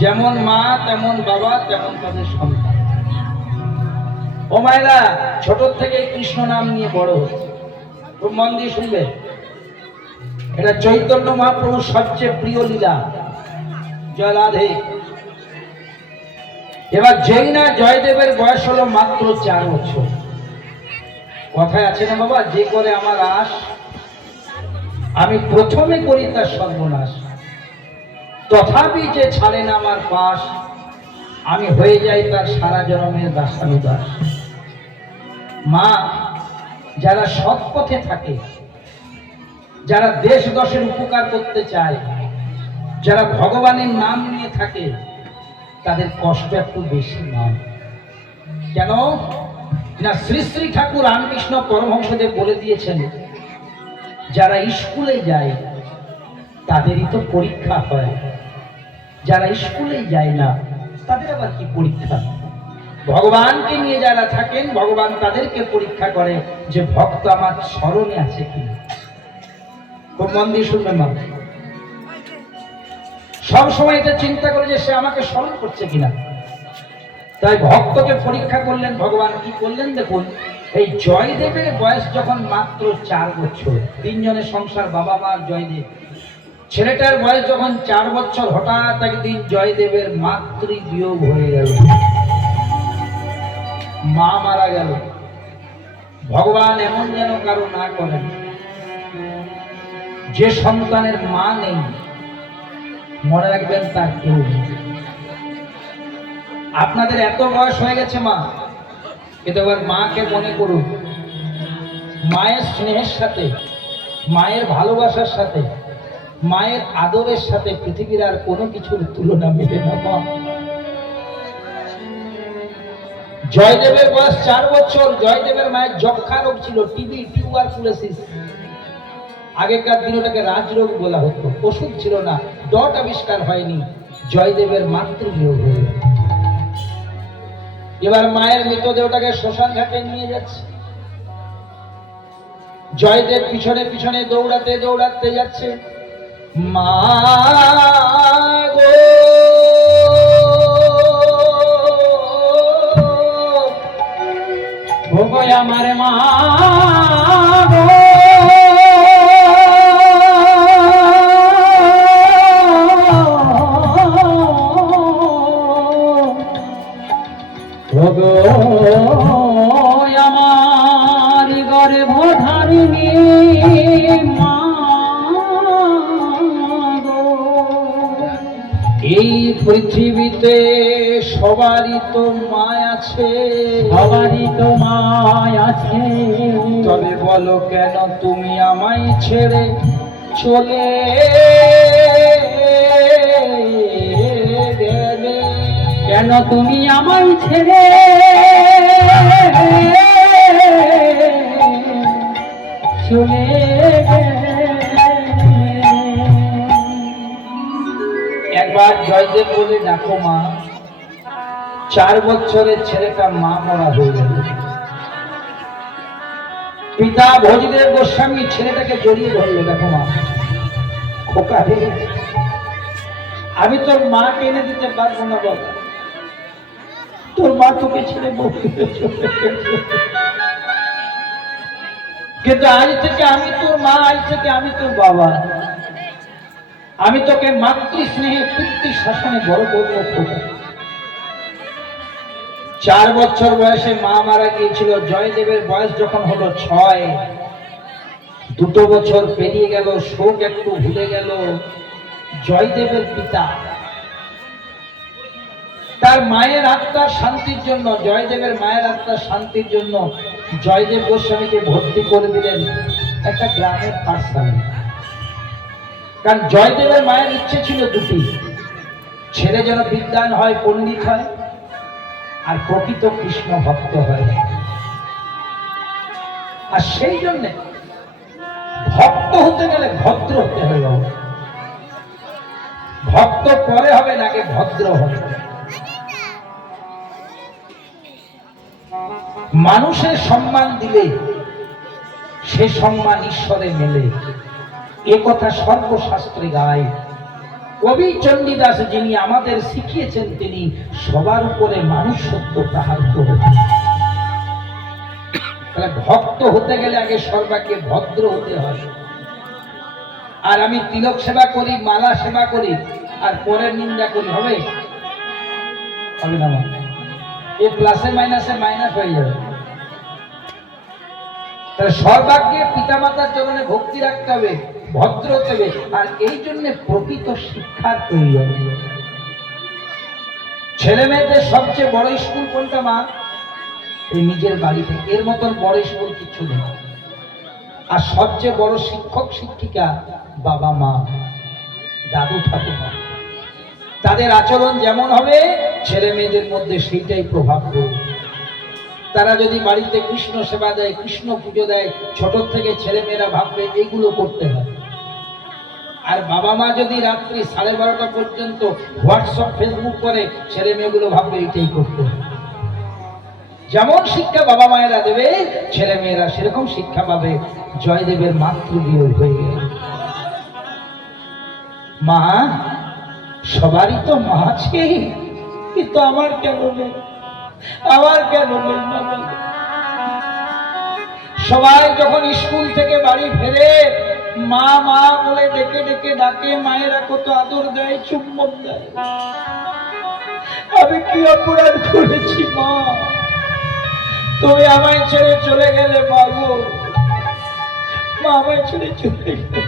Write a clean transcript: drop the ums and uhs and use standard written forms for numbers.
যেমন মা তেমন বাবা তেমন তাদের সন্তান। ও মায়েরা, ছোট থেকে কৃষ্ণ নাম নিয়ে বড় হচ্ছে। খুব মন দিয়ে শুনবে, এটা চৈতন্য মহাপ্রভুর সবচেয়ে প্রিয় লীলা। জয় রাধে। এবার যেই না জয়দেবের বয়স হলো মাত্র 4 বছর। কথায় আছে না বাবা, যে করে আমার আশ, আমি প্রথমে করি তার সর্বনাশ। তথাপি যে ছাড়ে না আমার পাশ, আমি হয়ে যাই তার সারা জন্মের দাসানুদাস। মা যারা সৎ পথে থাকে, যারা দেশ দশের উপকার করতে চায়, যারা ভগবানের নাম নিয়ে থাকে, তাদের কষ্ট একটু বেশি নয়। কেন না, শ্রী শ্রী ঠাকুর রামকৃষ্ণ পরমহংসদেব বলে দিয়েছেন, যারা স্কুলে যায় তাদেরই তো পরীক্ষা হয়, যারা স্কুলে যায় না তাদের আবার কি পরীক্ষা? ভগবানকে নিয়ে যারা থাকেন, ভগবান তাদেরকে পরীক্ষা করে যে ভক্ত আমার স্মরণে আছে কিনা। খুব মন দিয়ে শুনবেন মা, সব সময় এটা চিন্তা করে যে সে আমাকে স্মরণ করছে কিনা। তাই ভক্তকে পরীক্ষা করলেন ভগবান। কি করলেন দেখুন, এই জয়দেবের বয়স যখন মাত্র 4 বছর, 3 জনের সংসার, বাবা মা জয়দেব। ছেলেটার বয়স যখন 4 বছর, হঠাৎ একদিন জয়দেবের মাতৃ বিয়োগ হয়ে গেল, মা মারা গেল। ভগবান এমন যেন কারো না করেন। যে সন্তানের মা নেই, মনে রাখবেন তার কেউ নেই। আপনাদের এত বয়স হয়ে গেছে মা, কিন্তু এবার মাকে মনে করুন। মায়ের স্নেহের সাথে, মায়ের ভালোবাসার সাথে, মায়ের আদরের সাথে পৃথিবীর আর কোনো কিছুর তুলনা মেলে না মা। জয়দেবের বয়স 4 বছর। জয়দেবের মায়ের যক্ষা রোগ ছিল, টিবি, টিউবারকুলোসিস। আগেকার দিনে ওটাকে রাজরোগ বলা হতো, ওষুধ ছিল না, ডট আবিষ্কার হয়নি। জয়দেবের মাতৃবিয়োগ হয়ে গেল। এবার মায়ের মৃতদেহটাকে শ্মশান ঘাটে নিয়ে যাচ্ছে। জয়দেব পিছনে পিছনে দৌড়াতে দৌড়াতে যাচ্ছে। মা গো, আমার মা গো, আমার গর্ভধারিণী মা গো। এই পৃথিবীতে সবারই তো মায় আছে, সবারই তো মায় আছে। তবে বলো কেন তুমি আমায় ছেড়ে চলে গেলে? কেন তুমি আমায় ছেড়ে চলে গেলে? একবার জয়দেব বলে ডাকো মা। 4 বছরের ছেলেটা মা মরা হয়ে গেল। পিতা ভোজদেব গোস্বামী ছেলেটাকে জড়িয়ে ধরলো। দেখো মা, খোকা রে, আমি তোর মাকে এনে দিতে পারবো না বাবা, তোর মা তোকে ছেড়ে বসে চলে গেছে। কিন্তু আজ থেকে আমি তোর মা, আজ থেকে আমি তোর বাবা। আমি তোকে মাতৃ স্নেহে পিতৃ শাসনে বড় করবো। 4 বছর বয়সে মা মারা গিয়েছিল। জয়দেবের বয়স যখন হলো 6, 2 বছর পেরিয়ে গেল, শোক একটু ভুলে গেল। জয়দেবের পিতা তার মায়ের আত্মার শান্তির জন্য, জয়দেবের মায়ের আত্মার শান্তির জন্য জয়দেব গোস্বামীকে ভর্তি করে দিলেন একটা গ্রামের পাঠশালায়। কারণ জয়দেবের মায়ের ইচ্ছে ছিল দুটি, ছেলে যেন বিদ্বান হয়, পণ্ডিত হয়, আর প্রকৃত কৃষ্ণ ভক্ত হয়। আর সেই জন্যে ভক্ত হতে গেলে ভদ্র হতে হবে। ভক্ত পরে হবে, নাকি ভদ্র হবে। মানুষের সম্মান দিলে সে সম্মান ঈশ্বরে মেলে, এ কথা সর্বশাস্ত্রে গায়। কবি চণ্ডীদাস যিনি আমাদের শিখিয়েছেন, তিনি সবার উপরে মানুষ সত্য তাহার করে। তাহলে ভক্ত হতে গেলে আগে সর্বাকে ভদ্র হতে হয়। আর আমি তিলক সেবা করি, মালা সেবা করি, আর পরের নিন্দা করি, হবে? হবে না। এই প্লাসে মাইনাসে মাইনাস হয়ে যাবে। তাহলে সর্বাগ্যে পিতামাতার চরণে ভক্তি রাখতে হবে, ভদ্র হতে হবে। আর এই জন্য প্রকৃত শিক্ষার প্রয়োজন। ছেলে মেয়েদের সবচেয়ে বড় স্কুল কোনটা মা? এই নিজের বাড়িতে। এর মতন বড় স্কুল কিছু নেই। আর সবচেয়ে বড় শিক্ষক শিক্ষিকা বাবা মা, দাদু ঠাকুমা। তাদের আচরণ যেমন হবে ছেলে মেয়েদের মধ্যে সেইটাই প্রভাব পড়বে। তারা যদি বাড়িতে কৃষ্ণ সেবা দেয়, কৃষ্ণ পুজো দেয়, ছোট থেকে ছেলে মেয়েরা ভাববে এইগুলো করতে হয়। আর বাবা মা যদি রাত্রি 12:30 পর্যন্ত হোয়াটসঅ্যাপ ফেসবুক করে, ছেলে মেয়েগুলো ভাববে এইটাই করতে হয়। যেমন শিক্ষা বাবা মায়েরা দেবে, ছেলে মেয়েরা সেরকম শিক্ষা পাবে। জয়দেবের মাতৃবিয়োগ হয়ে গেল। মা, সবারই তো মা আছে, কিন্তু আমার কেন নেই? আমার কেন নেই? সবাই যখন স্কুল থেকে বাড়ি ফেরে, মা মা বলে ডেকে ডেকে ডাকে, মায়েরা কত আদর দেয়, চুম্বন দেয়। আমি কি অপরাধ করেছি মা? তুমি আমায় ছেড়ে চলে গেলে। মা গো, মা আমায় ছেড়ে চলে গেলে।